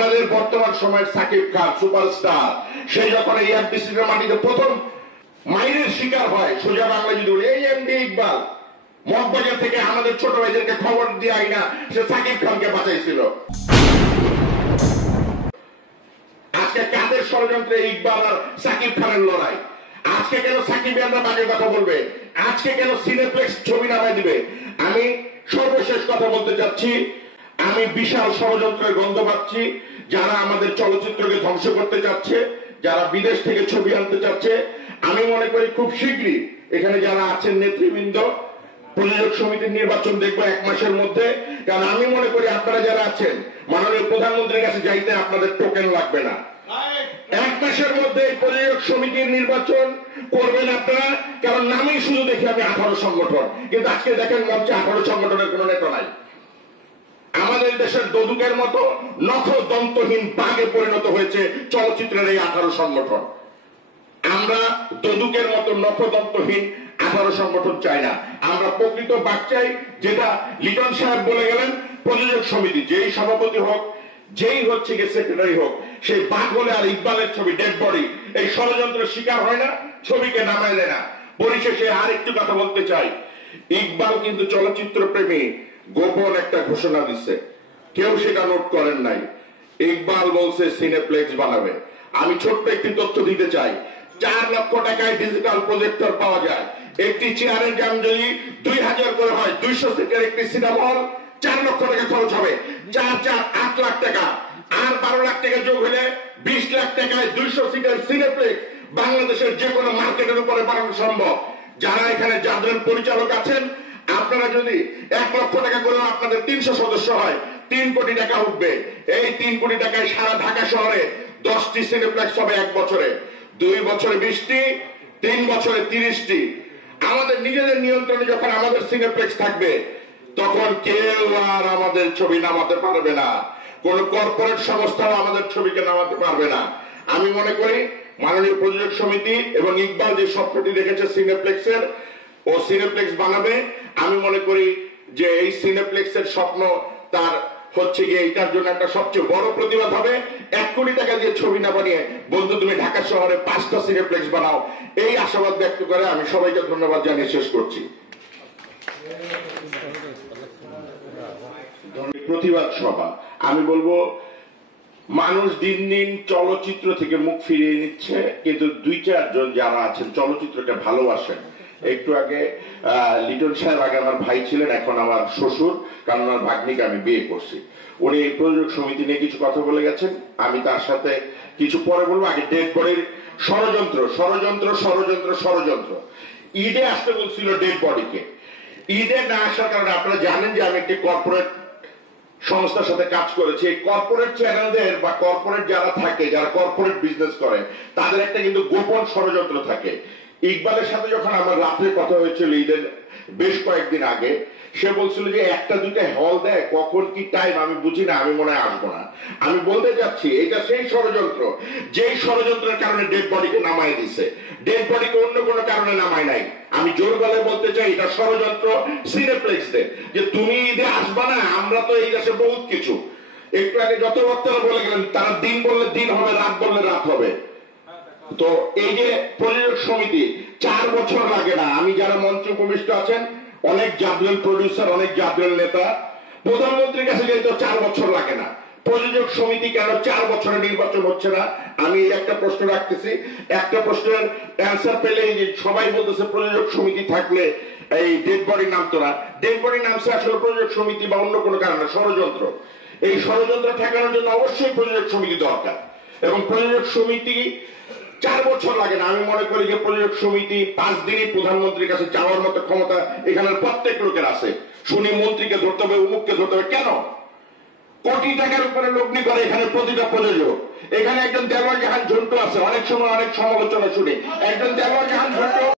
আপনাদের বর্তমান সময়ের সাকিব খান সুপারস্টার, সে যখন এই এফডিসির মাটিতে প্রথম মাইনের শিকার হয়, সোজা বাংলা যদি বলি, এই এমডি ইকবাল মগবাজার থেকে আমাদের ছোট ভাইদেরকে খবর দিয়ে আইনা সে সাকিব খানকে বাঁচাইছিল। আজকে কাদের ষড়যন্ত্রে ইকবাল আর সাকিব খানের লড়াই? আজকে কেন সাকিব আমরা বাজে কথা বলবে? আজকে কেন সিনেপ্লেক্স ছবি নামায় দিবে? আমি সর্বশেষ কথা বলতে চাচ্ছি, আমি বিশাল ষড়যন্ত্রের গন্ধ পাচ্ছি। যারা আমাদের চলচ্চিত্রকে ধ্বংস করতে চাচ্ছে, যারা বিদেশ থেকে ছবি আনতে চাচ্ছে, আমি মনে করি খুব শীঘ্রই এখানে যারা আছেন নেতৃবৃন্দ, প্রযোজক সমিতির নির্বাচন দেখবো 1 মাসের মধ্যে। কারণ আমি মনে করি আপনারা যারা আছেন, মাননীয় প্রধানমন্ত্রীর কাছে যাইতে আপনাদের টোকেন লাগবে না। 1 মাসের মধ্যে প্রযোজক সমিতির নির্বাচন করবেন আপনারা। কারণ নামেই শুধু দেখি আমি 18 সংগঠন, কিন্তু আজকে দেখেন মঞ্চে 18 সংগঠনের কোন নেতা নাই। আমাদের দেশের দোদুকের মতো নখ দন্তহীন বাঘে পরিণত হয়েছে চলচ্চিত্রের এই 18 সংগঠন। আমরা দোদুকের মতো নখ দন্তহীন 18 সংগঠন চাই না। আমরা প্রকৃত বাঘ চাই, যেটা লিটন সাহেব বলে গেলেন, প্রযোজক সমিতি যেই সভাপতি হোক, যেই হচ্ছে গিয়ে সেক্রেটারি হোক, সেই বাঘ হলে আর ইকবালের ছবি ডেড বডি এই ষড়যন্ত্রের শিকার হয় না, ছবিকে নামায় দেয় না। পরিশেষে আর একটু কথা বলতে চাই, ইকবাল কিন্তু চলচ্চিত্র প্রেমী গোপন একটা ঘোষণা দিচ্ছে, কেউ সেটা নোট করেন নাই। ইকবাল বলছে সিনেপ্লেক্স বানাবে। আমি ছোট্ট একটি তথ্য দিতে চাই, 4 লক্ষ টাকায় ডিজিটাল প্রজেক্টর পাওয়া যায়। একটি চেয়ারের দাম যদি 2000 করে হয়, 200 সিটের একটি সিনেমা হল 4 লক্ষ টাকা খরচ হবে। 8 লাখ টাকা, আর 12 লাখ টাকা যোগ হলে 20 লাখ টাকায় 200 সিটের সিনেপ্লেক্স বাংলাদেশের যে কোনো মার্কেটের উপরে বানানো সম্ভব। যারা এখানে যাদের পরিচালক আছেন, আপনারা যদি 1 লক্ষ টাকা করে আপনাদের 300 সদস্য হয়, 3 কোটি টাকা উঠবে। এই 3 কোটি টাকায় সারা ঢাকা শহরে 10টি সিনেপ্লেক্স হবে 1 বছরে, 2 বছরে 20টি, 3 বছরে 30টি। আমাদের নিজেদের নিয়ন্ত্রণে যখন আমাদের সিনেপ্লেক্স থাকবে, তখন কেউ আর আমাদের ছবি নামাতে পারবে না। কোন কর্পোরেট সংস্থাও আমাদের ছবিকে নামাতে পারবে না। আমি মনে করি মাননীয় প্রযোজক সমিতি এবং ইকবাল যে স্বপ্নটি দেখেছে সিনেপ্লেক্সের, ও সিনেপ্লেক্স বানাবে। আমি মনে করি যে এই সিনেপ্লেক্সের স্বপ্ন তার হচ্ছে গিয়ে এটার জন্য একটা সবচেয়ে বড় প্রতিবাদ হবে। 1 কোটি টাকা দিয়ে ছবি না বানিয়ে বন্ধু তুমি ঢাকা শহরে 5টা সিনেপ্লেক্স বানাও, এই আশাবাদ ব্যক্ত করে আমি সবাইকে ধন্যবাদ জানিয়ে শেষ করছি। প্রতিবাদ সভা, আমি বলবো মানুষ দিন দিন চলচ্চিত্র থেকে মুখ ফিরিয়ে নিচ্ছে, কিন্তু 2-4 জন যারা আছেন চলচ্চিত্রকে ভালোবাসেন। একটু আগে লিটন সাহেব, আগে আমার ভাই ছিলেন, এখন আমার শ্বশুর, কারণ আমার ভাগ্নিকে আমি বিয়ে করছি। উনি প্রযোজক সমিতি নিয়ে কিছু কথা বলে গেছেন, আমি তার সাথে কিছু পরে বলবো। আগে ডেড বডির ষড়যন্ত্র ষড়যন্ত্র ষড়যন্ত্র ষড়যন্ত্র ঈদে আসতে বলছিল ডেড বডিকে। ঈদে না আসার কারণে আপনারা জানেন যে আমি একটি কর্পোরেট সংস্থার সাথে কাজ করেছি। এই কর্পোরেট চ্যানেলদের বা কর্পোরেট যারা থাকে, যারা কর্পোরেট বিজনেস করে, তাদের একটা কিন্তু গোপন ষড়যন্ত্র থাকে। ইকবালের সাথে যখন আমার রাত্রে কথা হয়েছিল ঈদের বেশ কয়েকদিন আগে, সে বলছিল যে 1টা-2টা হল দেয়, কখন কি টাইম আমি বুঝি না, আমি মনে হয় আসবো না। আমি বলতে যাচ্ছি এটা সেই ষড়যন্ত্র, যেই ষড়যন্ত্রের কারণে ডেড বডিকে নামায় দিছে। ডেড বডিকে অন্য কোনো কারণে নামায় নাই। আমি জোর গলায় বলতে চাই এটা ষড়যন্ত্র সিনেপ্লেক্সদের, যে তুমি ঈদে আসবা না, আমরা তো এই দেশে বহুত কিছু। একটু আগে যত বক্তারা বলে গেলেন, তারা দিন বললে দিন হবে, রাত বললে রাত হবে। তো এই যে প্রযোজক সমিতি 4 বছর লাগে না। আমি যারা মঞ্চে উপবিষ্ট আছেন, অনেক জাদরেল প্রডিউসার, অনেক জাদরেল নেতা, প্রধানমন্ত্রীর কাছে যেতে 4 বছর লাগে না। প্রযোজক সমিতি কেন 4 বছরে নির্বাচন হচ্ছে না? আমি একটা প্রশ্ন রাখতেছি, একটা প্রশ্নের অ্যান্সার পেলে সবাই বলতেছে প্রযোজক সমিতি থাকলে এই ডেড বডি নামতো না। ডেড বডি নামছে আসলে প্রযোজক সমিতি বা অন্য কোনো কারণে, ষড়যন্ত্র। এই ষড়যন্ত্র ঠেকানোর জন্য অবশ্যই প্রযোজক সমিতি দরকার, এবং প্রযোজক সমিতি 4 বছর লাগে না। আমি মনে করি যে প্রযোজক সমিতি 5 দিনই প্রধানমন্ত্রীর কাছে যাওয়ার মতো ক্ষমতা এখানের প্রত্যেক লোকের আছে। শুনি মন্ত্রীকে ধরতে হবে, অমুককে ধরতে হবে, কেন? কোটি টাকার উপরে লগ্নি করে এখানে প্রতিটা প্রযোজক। এখানে একজন দেওয়ার জাহান ঝন্টু আছে, অনেক সময় অনেক সমালোচনা শুনি, একজন দেওয়ার জাহান ঝন্টু